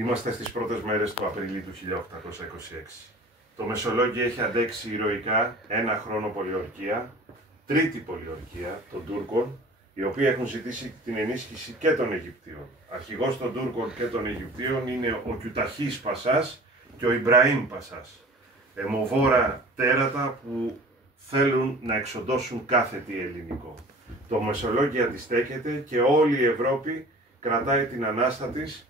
Είμαστε στις πρώτες μέρες του Απριλίου του 1826. Το Μεσολόγγι έχει αντέξει ηρωικά ένα χρόνο πολιορκία, τρίτη πολιορκία των Τούρκων, οι οποίοι έχουν ζητήσει την ενίσχυση και των Αιγυπτίων. Αρχηγός των Τούρκων και των Αιγυπτίων είναι ο Κιουταχής Πασάς και ο Ιμπραήμ Πασάς. Αιμοβόρα τέρατα που θέλουν να εξοντώσουν κάθε τι ελληνικό. Το Μεσολόγγι αντιστέκεται και όλη η Ευρώπη κρατάει την ανάστα της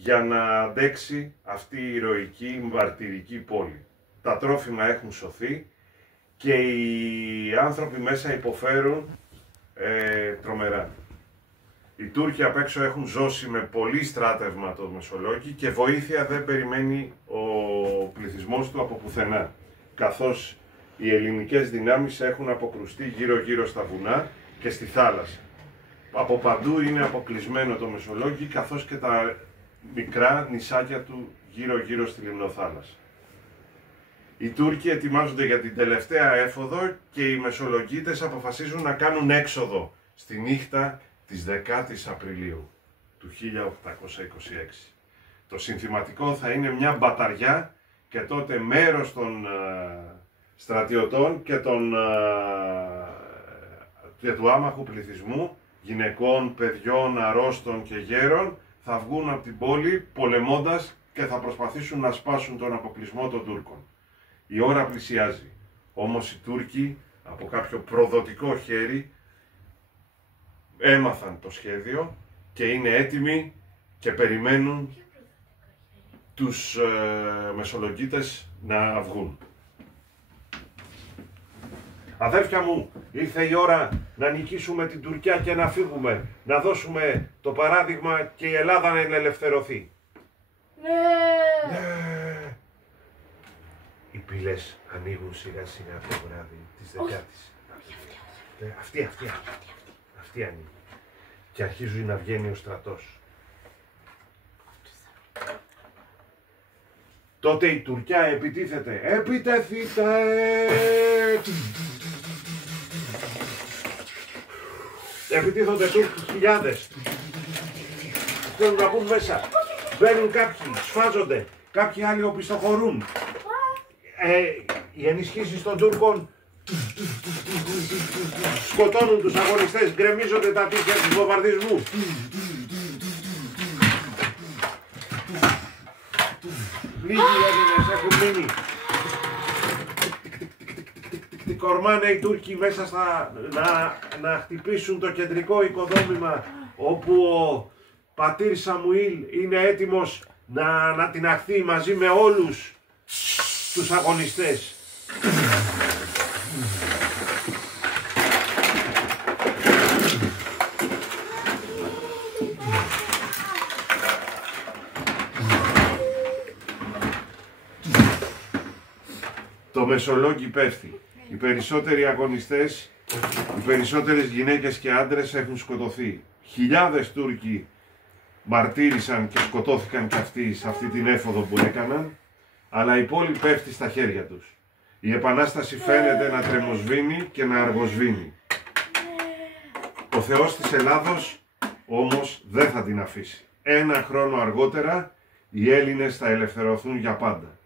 για να αντέξει αυτή η ηρωική μαρτυρική πόλη. Τα τρόφιμα έχουν σωθεί και οι άνθρωποι μέσα υποφέρουν τρομερά. Οι Τούρκοι απ' έξω έχουν ζώσει με πολύ στράτευμα το Μεσολόγγι και βοήθεια δεν περιμένει ο πληθυσμός του από πουθενά, καθώς οι ελληνικές δυνάμεις έχουν αποκρουστεί γύρω-γύρω στα βουνά και στη θάλασσα. Από παντού είναι αποκλεισμένο το Μεσολόγγι, καθώς και τα μικρά νησάκια του γύρω-γύρω στη Λιμνοθάλασσα. Οι Τούρκοι ετοιμάζονται για την τελευταία έφοδο και οι Μεσολογγίτες αποφασίζουν να κάνουν έξοδο στη νύχτα της 10ης Απριλίου του 1826. Το συνθηματικό θα είναι μια μπαταριά και τότε μέρος των στρατιωτών και του άμαχου πληθυσμού, γυναικών, παιδιών, αρρώστων και γέρων, θα βγουν από την πόλη πολεμώντας και θα προσπαθήσουν να σπάσουν τον αποκλεισμό των Τούρκων. Η ώρα πλησιάζει, όμως οι Τούρκοι από κάποιο προδοτικό χέρι έμαθαν το σχέδιο και είναι έτοιμοι και περιμένουν τους Μεσολογγίτες να βγουν. Αδέρφια μου, ήρθε η ώρα να νικήσουμε την Τουρκία και να φύγουμε, να δώσουμε το παράδειγμα και η Ελλάδα να ελευθερωθεί. Ναι! Οι πύλες ανοίγουν σιγά σιγά το βράδυ της 10ης. Αυτή ανοίγει. Και αρχίζει να βγαίνει ο στρατός. Τότε η Τουρκιά επιτίθεται. Επιτεθείτε! Επιτίθονται Τούρκοι χιλιάδες. Θέλουν να μπουν μέσα. Μπαίνουν κάποιοι, σφάζονται. Κάποιοι άλλοι οπισθοχωρούν. Οι ενισχύσεις των Τούρκων σκοτώνουν τους αγωνιστές, γκρεμίζονται τα τείχια του βομβαρδισμού. Λίγοι Έλληνες έχουν μείνει. Κορμάνε οι Τούρκοι μέσα να χτυπήσουν το κεντρικό οικοδόμημα, όπου ο πατήρ Σαμουήλ είναι έτοιμος να τιναχθεί μαζί με όλους τους αγωνιστές. Το Μεσολόγγι πέφτει. Οι περισσότεροι αγωνιστές, οι περισσότερες γυναίκες και άντρες έχουν σκοτωθεί. Χιλιάδες Τούρκοι μαρτύρησαν και σκοτώθηκαν κι αυτοί σε αυτή την έφοδο που έκαναν, αλλά η πόλη πέφτει στα χέρια τους. Η Επανάσταση φαίνεται να τρεμοσβήνει και να αργοσβήνει. Ο Θεός της Ελλάδος όμως δεν θα την αφήσει. Ένα χρόνο αργότερα οι Έλληνες θα ελευθερωθούν για πάντα.